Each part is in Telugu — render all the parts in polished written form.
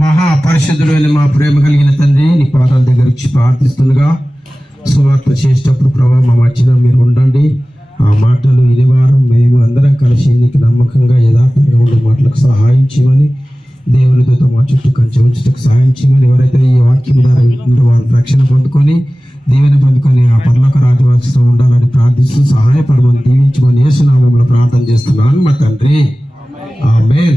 మహాపరిశుద్ధుడైన మా ప్రేమ కలిగిన తండ్రి, నీ పాదాల దగ్గర వచ్చి ప్రార్థిస్తుండగా సువార్త చేసేటప్పుడు ప్రభావ మా మధ్యలో మీరు ఉండండి. ఆ మాటలు ఈ వారం మేము అందరం కలిసి నీకు నమ్మకంగా యథార్థంగా ఉండే మాటలకు సహాయం చేయమని, దేవునితో మా చుట్టూ కంచె ఉంచుటకు సహాయం చేయమని, ఎవరైతే ఈ వాక్యం ద్వారా వాళ్ళు రక్షణ పొందుకొని దీవెన పొందుకొని ఆ పరలోక రాజవాసంలో ఉండాలని ప్రార్థిస్తూ సహాయపడమని దీవించమని యేసు నామములో ప్రార్థన చేస్తున్నాను మా తండ్రి. ఆమేన్.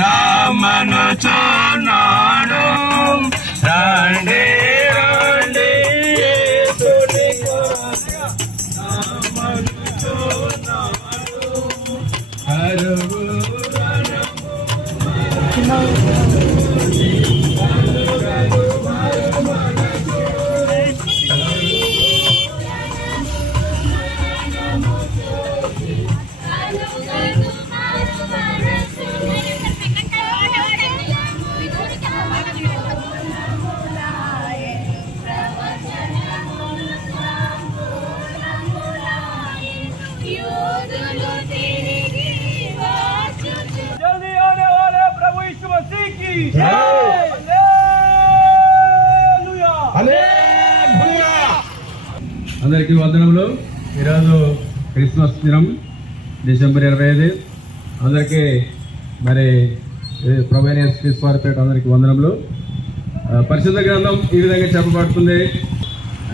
రామను చూనాడు రండి రండి రామను చూనాడు అందరికీ వందనములు. ఈరోజు క్రిస్మస్ దినం, డిసెంబర్ 25. అందరికీ మరి ప్రభువైన యేసుక్రీస్తు వారి పేరిట అందరికీ వందనములు. పరిశుద్ధ గ్రంథం ఈ విధంగా చెప్పబడుతుంది.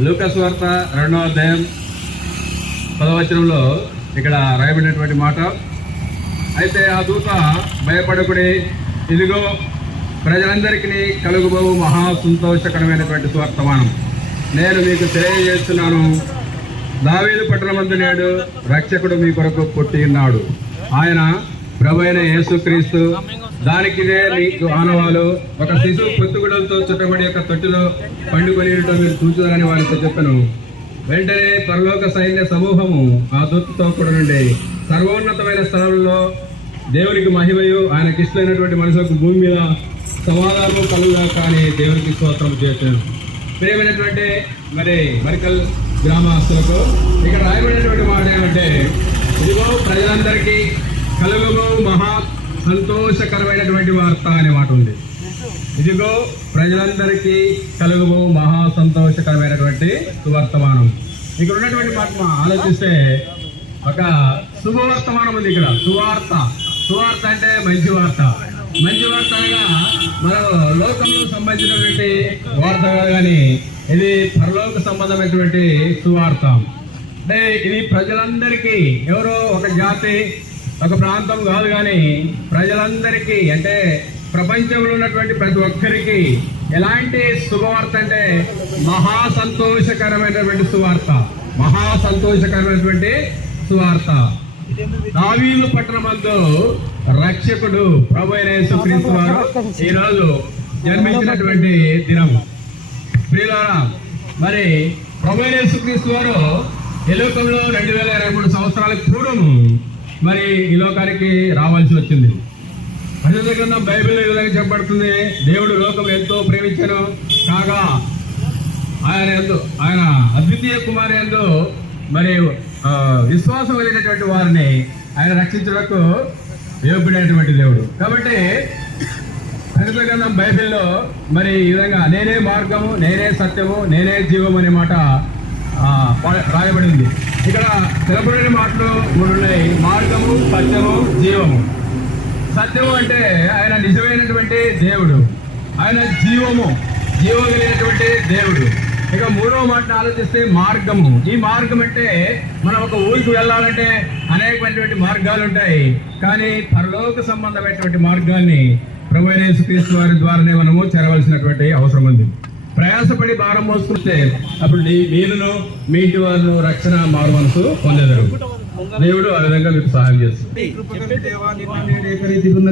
లూకాసు వార్త 2వ అధ్యాయం 10వ వచనంలో ఇక్కడ రాయబడినటువంటి మాట, అయితే ఆ దూత భయపడకుడి, ఇదిగో ప్రజలందరికీ కలుగుబోవు మహా సంతోషకరమైనటువంటి సువర్తమానం నేను మీకు తెలియజేస్తున్నాను. దావీదు పట్టణమందు నేడు రక్షకుడు మీ కొరకు పుట్టి ఉన్నాడు. ఆయన ప్రభువైన యేసుక్రీస్తు. దానికిదే నీకు ఆనవాలు, ఒక శిశువు పొత్తుగుడంతో చుట్టబడి యొక్క తొట్టిలో పండుకొని మీరు చూచుదని వారితో చెప్పాను. వెంటనే పరలోక సైన్య సమూహము ఆ దూతతో కూడా నుండి సర్వోన్నతమైన స్థలంలో దేవునికి మహిమయు ఆయనకి ఇష్టమైనటువంటి మనుషులకు భూమి మీద సమాధానము కలుగుగా కానీ దేవునికి స్తోత్రం చేశాను. ప్రియమైనటువంటి మరి మరికల్ గ్రామస్తులకు ఇక్కడ రాయబడినటువంటి మాట ఏమంటే, ఇదిగో ప్రజలందరికీ కలుగుబో మహా సంతోషకరమైనటువంటి వార్త అనే మాట ఉంది. ఇదిగో ప్రజలందరికీ కలుగుబో మహా సంతోషకరమైనటువంటి సువర్తమానం. ఇక్కడ ఉన్నటువంటి మాట ఆలోచిస్తే ఒక శుభవర్తమానం ఉంది ఇక్కడ. సువార్త, సువార్త అంటే మంచి వార్త. మంచి వార్త అనగా మనం లోకంలో సంబంధించినటువంటి వార్త కానీ ఇది పరలోక సంబంధమైనటువంటి సువార్త. అంటే ఇది ప్రజలందరికీ, ఎవరో ఒక జాతి ఒక ప్రాంతం కాదు కానీ ప్రజలందరికీ, అంటే ప్రపంచంలో ఉన్నటువంటి ప్రతి ఒక్కరికి ఎలాంటి శుభవార్త అంటే మహా సంతోషకరమైనటువంటి సువార్త. మహా సంతోషకరమైనటువంటి సువార్త. దావీదు పట్టణమందు రక్షకుడు ప్రభువైన యేసుక్రీస్తు వారు ఈరోజు జన్మించినటువంటి దినం. ప్రియులారా, మరి ప్రభువైన యేసుక్రీస్తు వారు ఈ లోకంలో 2023 సంవత్సరాలకు పూర్వం మరి ఈ లోకానికి రావాల్సి వచ్చింది. పరిశుద్ధ గ్రంథం బైబిల్ ఈ విధంగా చెప్పబడుతుంది. దేవుడు లోకం ఎంతో ప్రేమించను కాగా ఆయన అద్వితీయ కుమారు యందు మరి విశ్వాసం కలిగినటువంటి వారిని ఆయన రక్షించడానికి యోగ్యుడైనటువంటి దేవుడు. కాబట్టి పరిశుద్ధ గ్రంథం బైబిల్లో మరి ఈ విధంగా నేనే మార్గము, నేనే సత్యము, నేనే జీవం అనే మాట రాయబడి ఉంది. ఇక్కడ తెలపలేని మాటలు మూడు ఉన్నాయి: మార్గము, సత్యము, జీవము. సత్యము అంటే ఆయన నిజమైనటువంటి దేవుడు, ఆయన జీవము, జీవం కలిగినటువంటి దేవుడు. ఇక మూడవ మాటను ఆలోచిస్తే మార్గము. ఈ మార్గం అంటే మనం ఒక ఊరికి వెళ్ళాలంటే అనేకమైనటువంటి మార్గాలు ఉంటాయి, కానీ పరలోక సంబంధమైనటువంటి మార్గాన్ని ప్రభు అయిన యేసుక్రీస్తు వారి ద్వారానే మనము చేరవలసినటువంటి అవసరం ఉంది. ప్రయాసపడి భారం మోసుకుంటే అప్పుడు మీరును మీ ఇంటి వారు రక్షణ మారు మనసు పొందేదరు. దేవుడు ఆ విధంగా మీకు సహాయం చేస్తుంది.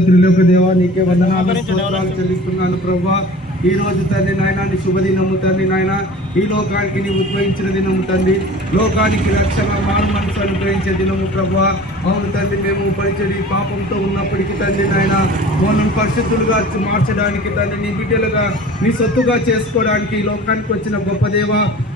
త్రిలోక దేవా, నీకే వందనాలు స్తోత్రాలు చెల్లిస్తున్నాను ప్రభా. ఈ రోజు తండ్రి నాయన నీ శుభదినము తండ్రి నాయన, ఈ లోకానికి నీ ఉద్భవించిన దినము తండ్రి, లోకానికి రక్షణ మారు మనసు అనుగ్రహించే దినము ప్రభా. అవును తండ్రి, మేము పరిచడి పాపంతో ఉన్నప్పటికీ తండ్రి నాయన మనం పరిశుద్ధులుగా మార్చడానికి తండ్రి, నీ బిడ్డలుగా నీ సొత్తుగా చేసుకోవడానికి ఈ లోకానికి వచ్చిన గొప్ప దేవ,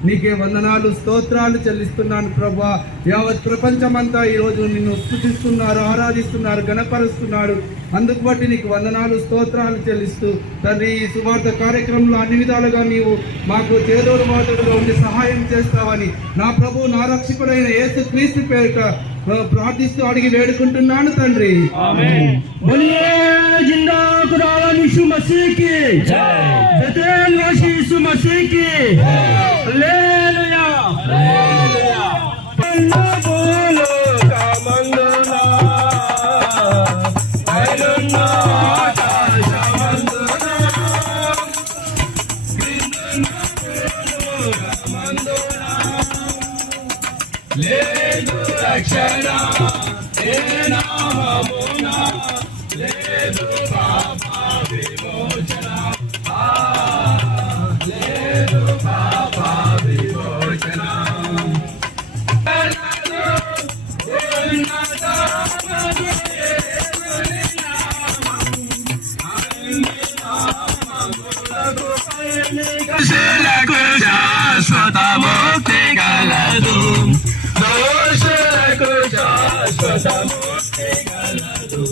నీకే వందనాలు స్తోత్రాలు చెల్లిస్తున్నాను ప్రభా. యావత్ ప్రపంచమంతా ఈ రోజు నిన్ను స్తుతిస్తున్నారు, ఆరాధిస్తున్నారు, గణపరుస్తున్నారు. అందుకు బట్టి నీకు వందనాలు స్తోత్రాలు చెల్లిస్తూ తండ్రి, ఈ సువార్త కార్యక్రమంలో అన్ని విధాలుగా నీవు మాకు చేదోడు మాతడుగా ఉండి సహాయం చేస్తావని నా ప్రభు, నా రక్షకుడైన యేసు క్రీస్తు పేరిట ప్రార్థిస్తూ అడిగి వేడుకుంటున్నాను తండ్రి. ఆమేన్. బోలియే జిందా ఖుదావన్ యీశు మసీహ్ కి జై. బెతేల్ వాసి యీశు మసీహ్ కి జై. హల్లెలూయా, హల్లెలూయా. బోలో కామందనా ఐలున్నా కామందనా క్రిస్తునా కామందనా లేదు రక్షణ ఏ నామమున, లేదు పాప విమోచన, లేదు పాప విమోచన. శాశ్వత ముక్తి గలదు, దోషులకు శాశ్వత ముక్తి గలదు.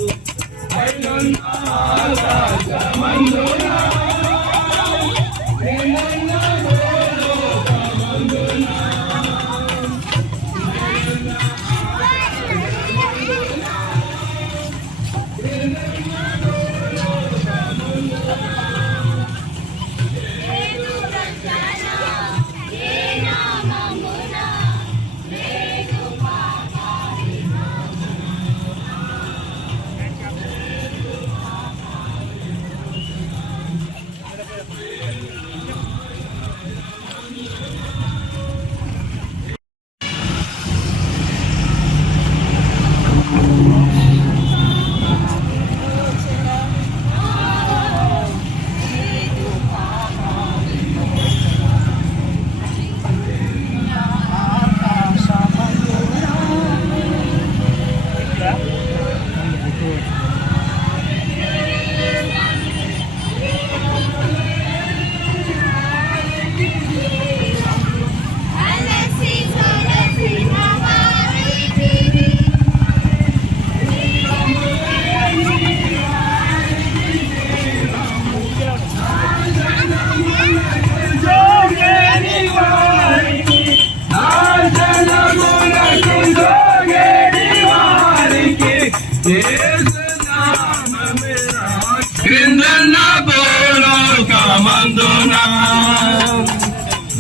క్రిందన్న భూలోకమందున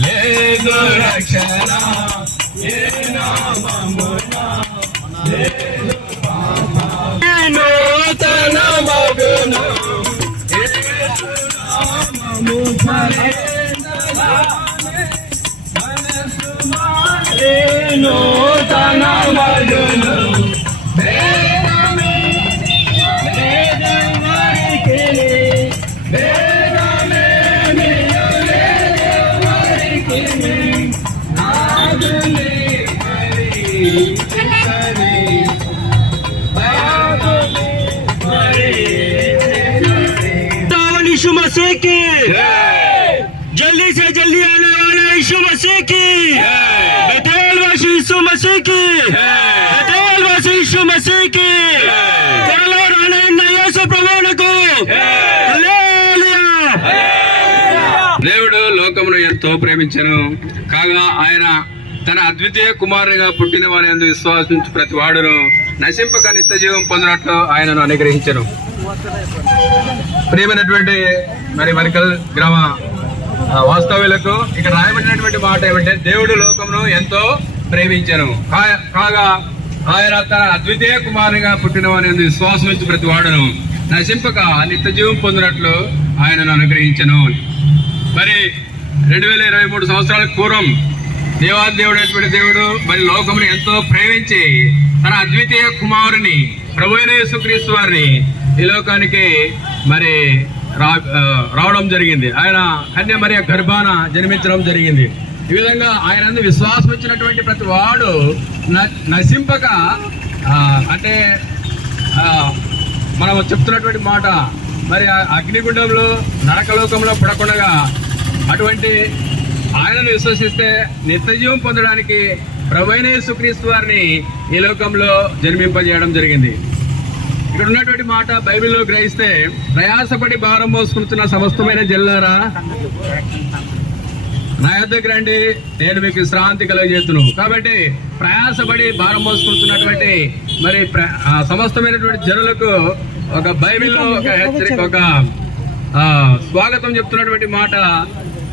లేదు రక్షణ ఏ నామమున, లేదు పాప నూతన మగును యేసు నామము మనసు మారే నూతన మగును. यीशु मसीह की जल्दी से जल्दी आने वाले यीशु मसीह की, बेतेल वासी यीशु मसीह की, बेतेल वासी यीशु मसीह की, త్వరలో రానున్న యేసు ప్రభువునకు ఎంతో ప్రేమించెను. కాగా ఆయన తన అద్వితీయ కుమారునిగా పుట్టిన వారి యందు విశ్వాసించు ప్రతి వాడును నశింపక నిత్య జీవం పొందినట్లు ఆయనను అనుగ్రహించెను. ప్రియమైనటువంటి మరికల్ గ్రామ వాస్తవ్యులకు ఇక్కడ రాయబడినటువంటి మాట ఏమంటే, దేవుడు లోకమును ఎంతో ప్రేమించెను, కాగా ఆయన తన అద్వితీయ కుమారునిగా పుట్టిన వారి యందు విశ్వాసం ఇచ్చి ప్రతి వాడును నశింపక నిత్య జీవం పొందినట్లు ఆయనను అనుగ్రహించెను. మరి 2023 సంవత్సరాలకు పూర్వం దేవాదేవుడు అయినటువంటి దేవుడు మరి లోకమును ఎంతో ప్రేమించి తన అద్వితీయ కుమారుని ప్రభువైన యేసుక్రీస్తు వారిని ఈ లోకానికి మరి రావడం జరిగింది. ఆయన కన్య మరియ గర్భాన జన్మించడం జరిగింది. ఈ విధంగా ఆయన విశ్వాసం ఇచ్చినటువంటి ప్రతి వాడు నశింపక, అంటే మనం చెప్తున్నటువంటి మాట మరి అగ్నిగుండంలో నరకలోకంలో పడకుండా అటువంటి ఆయనను విశ్వసిస్తే నిత్యజీవం పొందడానికి ప్రభువైన యేసుక్రీస్తు వారిని ఈ లోకంలో జన్మింపజేయడం జరిగింది. ఇక్కడ ఉన్నటువంటి మాట బైబిల్లో గ్రహిస్తే, ప్రయాసపడి భారం మోసుకుంటున్న సమస్తమైన జల్లారా నా యొద్దకు రండి, నేను మీకు విశ్రాంతి కలుగజేస్తును. కాబట్టి ప్రయాసపడి భారం మోసుకుంటున్నటువంటి మరి సమస్తమైనటువంటి జనులకు ఒక బైబిల్లో ఒక హెచ్చరిక, ఒక స్వాగతం చెప్తున్నటువంటి మాట,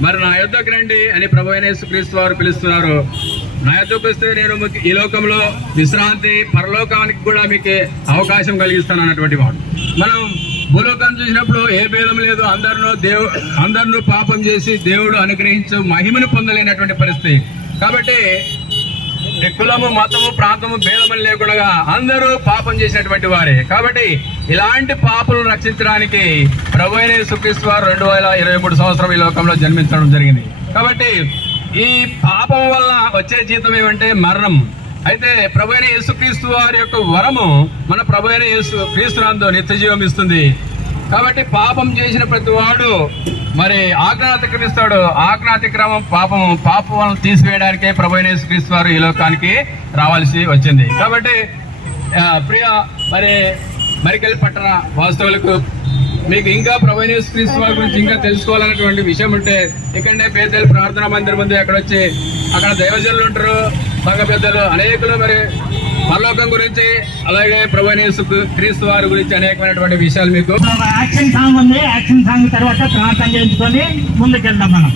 మరి నా యొద్దకు రండి అని ప్రభువైన యేసుక్రీస్తు వారు పిలుస్తున్నారు. నా యొద్దకు వస్తే నేను ఈ లోకంలో విశ్రాంతి, పరలోకానికి కూడా మీకు అవకాశం కలిగిస్తాను అన్నటువంటి మాట. మనం భూలోకాన్ని చూసినప్పుడు ఏ భేదం లేదు, అందరూ పాపం చేసి దేవుడు అనుగ్రహించు మహిమను పొందలేనటువంటి పరిస్థితి. కాబట్టి కులము, మతము, ప్రాంతము భేదమని లేకుండా అందరూ పాపం చేసినటువంటి వారే. కాబట్టి ఇలాంటి పాపులను రక్షించడానికి ప్రభువైన యేసుక్రీస్తు వారు 2023 సంవత్సరం ఈ లోకంలో జన్మించడం జరిగింది. కాబట్టి ఈ పాపం వల్ల వచ్చే జీతం ఏమంటే మరణం. అయితే ప్రభువైన యేసుక్రీస్తు వారి యొక్క వరము మన ప్రభువైన యేసుక్రీస్తునందు నిత్య జీవం ఇస్తుంది. కాబట్టి పాపం చేసిన ప్రతి వాడు మరి ఆజ్ఞ అతిక్రమిస్తాడు. ఆజ్ఞ అతిక్రమం పాపం తీసివేయడానికే ప్రభువైన యేసుక్రీస్తు వారు ఈ లోకానికి రావాల్సి వచ్చింది. కాబట్టి ప్రియ మరికల్ పట్టణ వాస్తవులకు మీకు ఇంకా ప్రభువైన యేసుక్రీస్తు వారి గురించి ఇంకా తెలుసుకోవాలన్నటువంటి విషయం ఉంటే ఇక్కడనే పేదలు ప్రార్థనా మందిరం ముందు అక్కడ వచ్చి అక్కడ దైవజనులు ఉంటారు, సంఘ పెద్దలు అనేకులు మరి పరలోకం గురించి అలాగే ప్రభువైన యేసుక్రీస్తు వారి గురించి అనేకమైనటువంటి విషయాలు మీకు. యాక్షన్ సాంగ్ ఉంది, యాక్షన్ సాంగ్ తర్వాత ప్రార్థన చేయించుకొని ముందుకెళ్దాం మనం.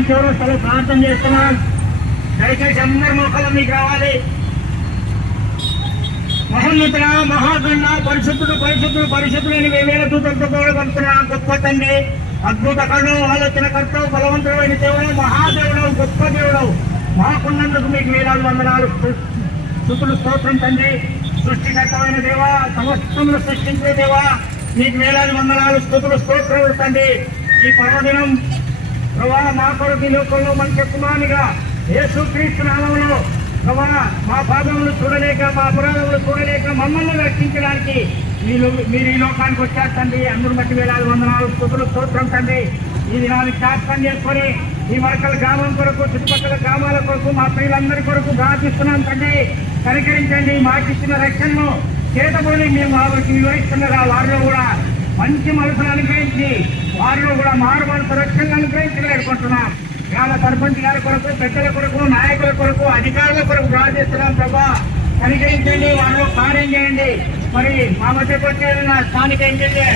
గాంధీ చౌరస్తాలో ప్రార్థన చేస్తున్నాం. దయచేసి అందరి మోకాలు మీకు రావాలి. మహోన్నతుడ మహాగణ పరిశుద్ధుడు పరిశుద్ధుడు పరిశుద్ధుడు అని వేవేల దూతలతో గొప్ప తండ్రి, అద్భుత కరుణ ఆలోచన కర్తవు, బలవంతుడైన దేవుడు, మహాదేవుడవు, గొప్ప దేవుడవు, మాకున్నందుకు మీకు వేలాది వందనాలు స్తుతులు స్తోత్రం తండ్రి. సృష్టికర్తమైన దేవ, సమస్తములు సృష్టించే దేవ, మీకు వేలాది వందనాలు స్తుతులు స్తోత్రములు తండ్రి. ఈ పర్వదినం ప్రభా మా కొరకు ఈ లోకంలో మంచి కుమారునిగా యేసుక్రీస్తు నామములో ప్రభా మా పాదములు చూడలేక మా అపరాధములు చూడలేక మమ్మల్ని రక్షించడానికి మీరు ఈ లోకానికి వచ్చారు తండ్రి. అందరూ బట్టి వేలాది వందనాలు స్తుతులు స్తోత్రం తండ్రి. ఈ దినాన్ని జ్ఞాపకం చేసుకొని ఈ మరకల గ్రామం కొరకు, చుట్టుపక్కల గ్రామాల కొరకు, మా ప్రియులందరి కొరకు ప్రార్థిస్తున్నాం తండ్రి. కనికరించండి. మాకిచ్చిన రక్షణను చేతబోని మేము వారికి వివరిస్తుండగా వారిలో కూడా మంచి మనసును అనుగ్రహించి వారిలో కూడా మారు మనసు రక్షణను అనుగ్రహించి వేడుకుంటున్నాం. గ్రామ సర్పంచ్ గారి కొరకు, పెద్దల కొరకు, నాయకుల కొరకు, అధికారుల కొరకు ప్రార్థిస్తున్నాం ప్రభా. కనికరించండి, వారిలో కార్యం చేయండి. మరి మా మధ్యకు వచ్చేసిన స్థానిక ఎమ్మెల్యే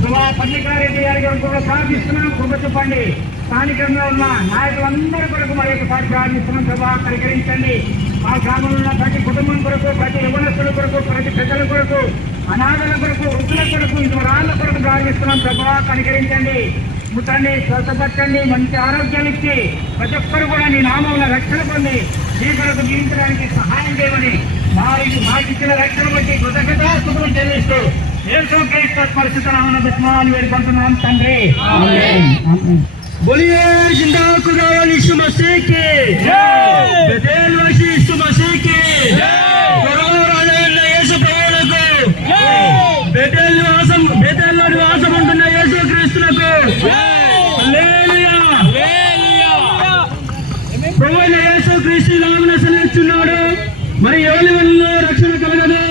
ప్రభా పల్లికారెడ్డి గారి కొరకు కూడా ప్రార్థిస్తున్నాం. కృప చూపండి. స్థానికంగా ఉన్న నాయకులందరి కొరకు మరి ఒకసారి ప్రార్థిస్తున్నాం ప్రభా. కనికరించండి. మా గ్రామంలో ఉన్న ప్రతి కుటుంబం కొరకు, ప్రతి యవనస్తుల కొరకు, ప్రతి పెద్దల కొరకు, అనాథల కొరకు, వృద్ధుల కొరకు, రాళ్ళ కొరకు ప్రార్థిస్తున్నాం ప్రభా. కనికరించండి. ముట్టండి, స్వస్థపరచండి, మంచి ఆరోగ్యాలు ఇచ్చి ప్రతి ఒక్కరు కూడా నీ నామంలో రక్షణ పొంది నీ కొరకు జీవించడానికి సహాయం చేయమని మాకిచ్చిన రక్షణ బట్టి కృతజ్ఞతాస్తుతులు చెల్లిస్తూ యేసుక్రీస్తు పరిశుద్ధ నామమున బతిమాలి వేడుకుంటున్నాం తండ్రి. बोलिए जिंदा खुदा वाली यीशु मसीह की जय, बेतेल वासी यीशु मसीह की जय, కొరవరాలైన యేసు ప్రభువులకు జై, బేతేల్లో నివాసం ఉంటున్న యేసుక్రీస్తులకు జై, హల్లెలూయా హల్లెలూయా. ప్రభువైన యేసుక్రీస్తు నామమున సెలవిస్తున్నాడు. మరి ఎవరి వల్ల రక్షణ కలగదు?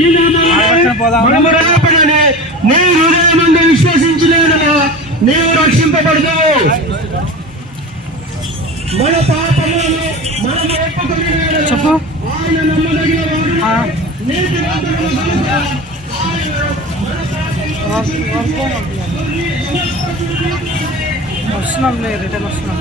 ఈ నామములో మనము రాపడని నీ హృదయమందు విశ్వసించిన నీవు రక్షింపబడతావు. మన పాపములను మనం ఒప్పుకొని ఆయన నమ్మదగిన వాడు, నీతిమంతుడు కనుక ఆయన మన వస్తున్నాం రిటర్న్ వస్తున్నాం.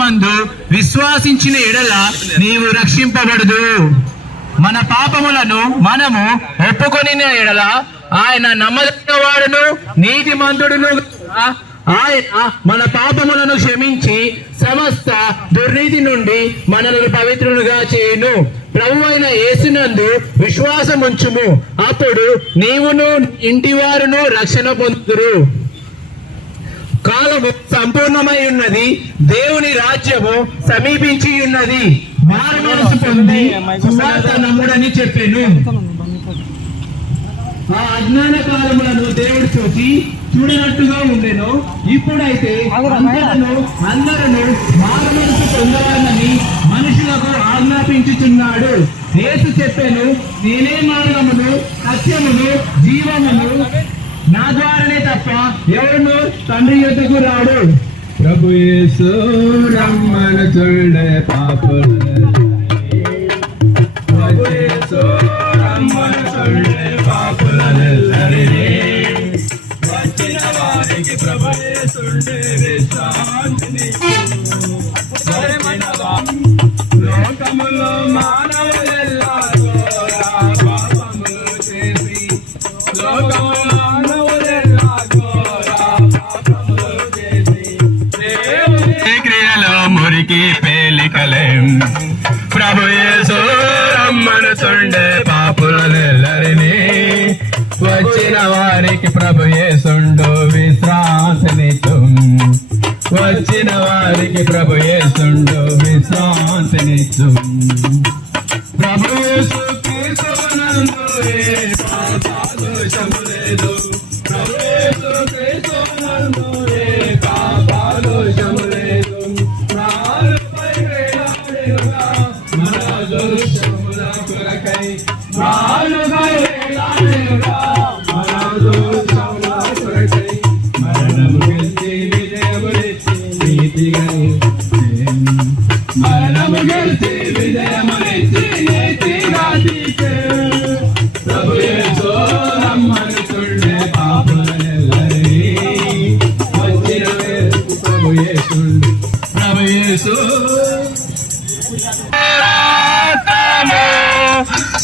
మందు విశ్వాసించిన ఎడల నీవు రక్షింపబడదు. మన పాపములను మనము ఒప్పుకొనిన ఎడల ఆయన నమ్మదగిన వాడును నీతిమంతుడును. ఆయన మన పాపములను క్షమించి సమస్త దుర్నీతి నుండి మనలను పవిత్రులుగా చేయును. ప్రభువైన యేసునందు విశ్వాసం ఉంచుము, అప్పుడు నీవును ఇంటివారును రక్షణ పొందుదురు. కాలము సంపూర్ణమై ఉన్నది, దేవుని రాజ్యము సమీపించి ఉన్నది. మారు మనసు పొంది సువార్త నమ్ముడని చెప్పాను. ఆ అజ్ఞాన కాలములను దేవుడు చూసి చూడనట్టుగా ఉండెను. ఇప్పుడైతే అందరూ మారు మనసు పొందవాలని మనుషులకు ఆజ్ఞాపించుచున్నాడు. యేసు చెప్పాను, నేనే మార్గమును సత్యమును జీవమును, నా ద్వారానే తప్ప ఎవరును తండ్రి యొద్దకు రాడు. ప్రభు యేసు రమ్మను చూడే పాపులను, ప్రభు యేసు రమ్మను చూడే పాపులనెల్లరినీ, వచ్చిన వారికి ప్రభు యేసుండే విశ్రాంతిని. లోకములో మానవులెల్లా ఘోర పాపములు చేసి, లోకములో మానవులెల్లా ఘోర పాపములు చేసి, దేవుని క్రియలో మురికి పేలికలేం. ప్రభు యేసు రమ్మను చుండే పాపులనెల్లరినీ, వచ్చిన వారికి ప్రభు యేసుండు విశ్రాంతినిత్తు. వచ్చిన వారికి ప్రభు యేసుండు విశ్రాంతినిత్తు. ప్రభు యేసు క్రీస్తునందు ఏ పాపదోషము లేదు. ప్రభు యేసు క్రీస్తునందు ఏ పాపదోషము లేదు. ప్రాణులపై వేలాడెనుగా మన దోషముల కొరకై, ప్రాణులపై వేలాడెనుగా మన దోషముల కొరకై, మరణము గెలిచి విజయమునిచ్చి నీతిగా తీర్చెను. మరణము గెలిచి విజయమునిచ్చి నీతిగా తీర్చెను. ప్రభు యేసు రమ్మను చూడే పాపులనెల్లరినీ, వచ్చిన వారికి ప్రభు యేసుండు. ప్రభు యేసు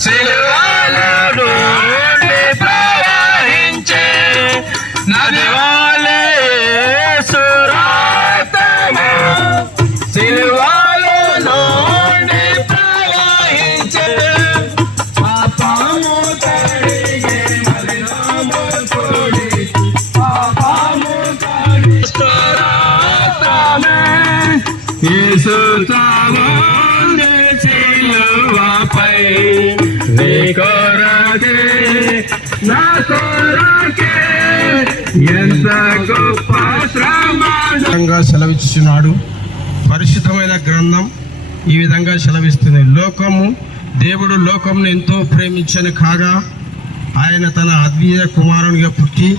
సిలువలో నుండి ప్రవహించే నది వలె యేసు రక్తము, సిలువలో నుండి ప్రవహించే, పాపము కడిగే మలినము కూడి, పాపము కడిగే రక్తమే, యేసు చావెను సిలువపై, నీ కొరకే నా కొరకే ఎంత గొప్ప శ్రమ. సెలవిస్తున్నాడు. పరిశుద్ధమైన గ్రంథం ఈ విధంగా సెలవిస్తుంది. దేవుడు లోకమును ఎంతో ప్రేమించను కాగా ఆయన తన అద్వితీయ కుమారునిగా పుట్టి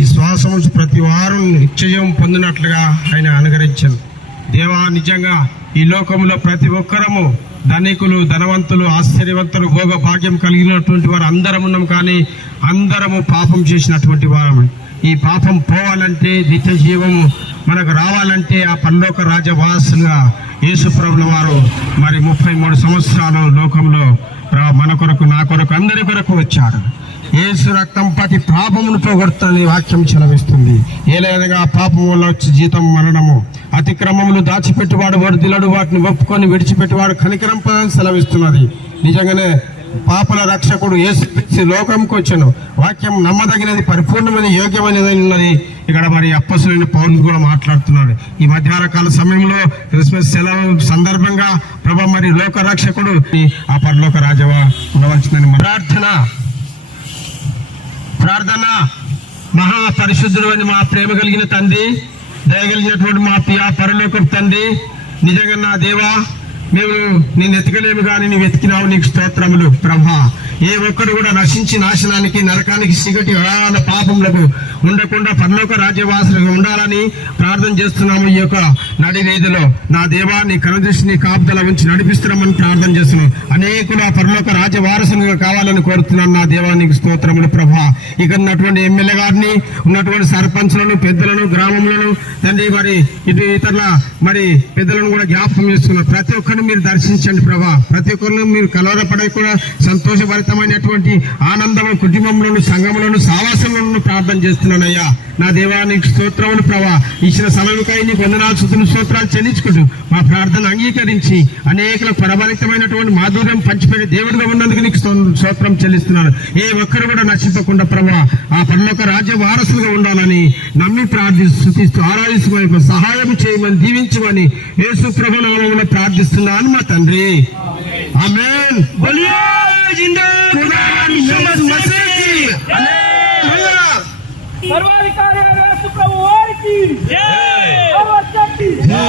ఈ శ్వాసము ప్రతి వారం నిశ్చయం పొందినట్లుగా ఆయన అనుగ్రహించాను. దేవా, నిజంగా ఈ లోకంలో ప్రతి ఒక్కరము ధనికులు, ధనవంతులు, ఆశ్చర్యవంతులు, భోగ భాగ్యం కలిగినటువంటి వారు అందరం ఉన్నాం. కానీ అందరము పాపం చేసినటువంటి వారము. ఈ పాపం పోవాలంటే, నిత్య జీవము మనకు రావాలంటే ఆ పరలోక రాజవాసులుగా యేసు ప్రభుల వారు మరి 33 సంవత్సరాలు లోకంలో మన కొరకు, నా కొరకు, అందరి కొరకు వచ్చాడు. యేసు రక్తం ప్రతి పాపమును పోగొడుతుంది వాక్యం సెలవిస్తుంది. ఏలైనగా పాపం వల్ల వచ్చి జీతం మరణము, అతిక్రమములు దాచిపెట్టువాడు వర్ధిల్లడు, వాటిని ఒప్పుకొని విడిచిపెట్టువాడు కనికరం పొందని సెలవిస్తున్నది. నిజంగానే పాపల రక్షకుడు యేసు లోకంకి వచ్చాను. వాక్యం నమ్మదగినది, పరిపూర్ణమైన, యోగ్యమైనది ఉన్నది. ఇక్కడ మరి అప్పొస్తలుడైన పౌలు కూడా మాట్లాడుతున్నాడు. ఈ మధ్యాహ్న కాల సమయంలో క్రిస్మస్ సెలవు సందర్భంగా ప్రభు మరి లోక రక్షకుడు ఆ పరలోక రాజవా ఉండవలసిందని ప్రార్థన. మహాపరిశుద్ధుడు అని మా ప్రేమ కలిగిన తండ్రి, దయగలిగినటువంటి మా ప్రియ పరలోకపు తండ్రి, నిజంగా నా దేవా, మేము నేను ఎతకలేము కానీ నీవు వెతికినావు, నీకు స్తోత్రములు ప్రభా. ఏ ఒక్కరు కూడా నశించి నాశనానికి, నరకానికి, సిగటి పాపములకు ఉండకుండా పరలోక రాజ్యవాసులుగా ఉండాలని ప్రార్థన చేస్తున్నాము. ఈ యొక్క నడి వీధిలో నా దేవా, నీ కనుదృష్టిని కాపుదల ఉంచి నడిపిస్తున్నామని ప్రార్థన చేస్తున్నాం. అనేకులు ఆ పరలోక రాజ్య వారసులుగా కావాలని కోరుతున్నాను. నా దేవా, నీకు స్తోత్రములు ప్రభా. ఇక్కడ ఉన్నటువంటి ఎమ్మెల్యే గారిని, ఉన్నటువంటి సర్పంచ్లను, పెద్దలను, గ్రామములను తండ్రి, మరి ఇతరుల మరి పెద్దలను కూడా జ్ఞాపకం చేస్తున్నారు. ప్రతి ఒక్కరిని మీరు దర్శించండి ప్రభా. ప్రతి ఒక్కరిని మీరు కలవరపడే కూడా సంతోషభరితమైనటువంటి ఆనందము కుటుంబంలోను, సంఘములను, సావాసంలోను ప్రార్థన చేస్తున్నానయ్యా. నా దేవానికి స్తోత్రములు ప్రభా. ఇచ్చిన సమయంకై నీకు వందనాలు, స్తుతులు, స్తోత్రాలు చెల్లించుకుంటూ మా ప్రార్థన అంగీకరించి అనేకులకు పరభరితమైనటువంటి మాధుర్యం పంచిపెట్టే దేవుడిగా ఉన్నందుకు నీకు స్తోత్రం చెల్లిస్తున్నాను. ఏ ఒక్కరు కూడా నశింపకుండా ప్రభా ఆ పరలోక రాజ్య వారసులుగా ఉండాలని నమ్మి ప్రార్థిస్తూ స్తుతిస్తూ ఆరాధించుకొని సహాయం చేయమని, దీవించమని యేసు ప్రభు నామములో ప్రార్థిస్తున్నాను మా తండ్రి. ఆమేన్. బోలియే జిందాబాద్ యీశు మసీహ్. హల్లెలూయా. సర్వాధికారి యేసు ప్రభు వారికి జై. సర్వశక్తి జై.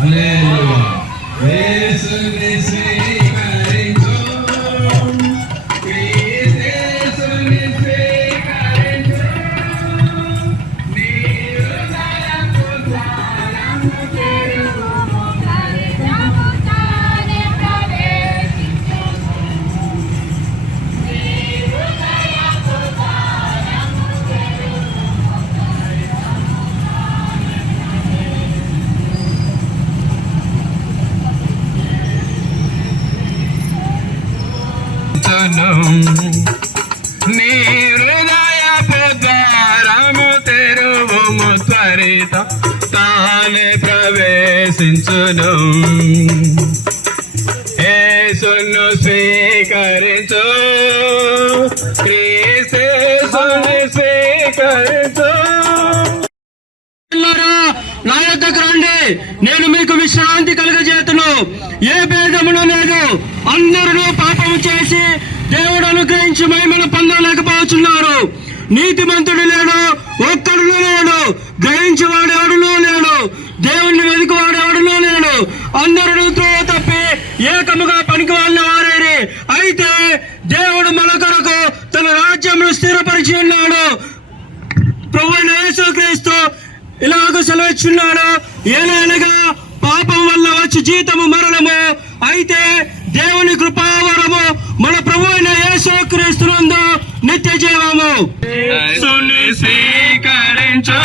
హల్లెలూయా. ప్రవేశించును నీ హృదయపు ద్వారము తెరువుము త్వరిత తానే ప్రవేశించును యేసును స్వీకరించు క్రీస్తుని స్వీకరించు నా యొద్దకు రండి, నేను మీకు విశ్రాంతి కలుగజేతును. ఏ భేదమును లేదు, అందరూ పాపము చేసి దేవుడు అనుగ్రహించి మహిమను పొందలేకపోతున్నారు. నీతిమంతుడు లేడు, ఒక్కడును లేడు, గ్రహించేవాడెవడునూ లేడు, దేవుణ్ణి వెతుకువాడెవడునూ లేడు. అందరూ త్రోవ తప్పి ఏకముగా పనికి వాళ్ళ వారేరి. అయితే దేవుడు మన కొరకు తన రాజ్యమును స్థిరపరిచి ఉన్నాడు. ప్రభువైన యేసుక్రీస్తు ఇలాగ సెలవిచ్చున్నాడు, ఏలైనగా పాపం వల్ల వచ్చి జీతము మరణము, అయితే దేవుని కృపావరము మన ప్రభువైన యేసుక్రీస్తునందు నిత్య జీవము. స్వీకరించు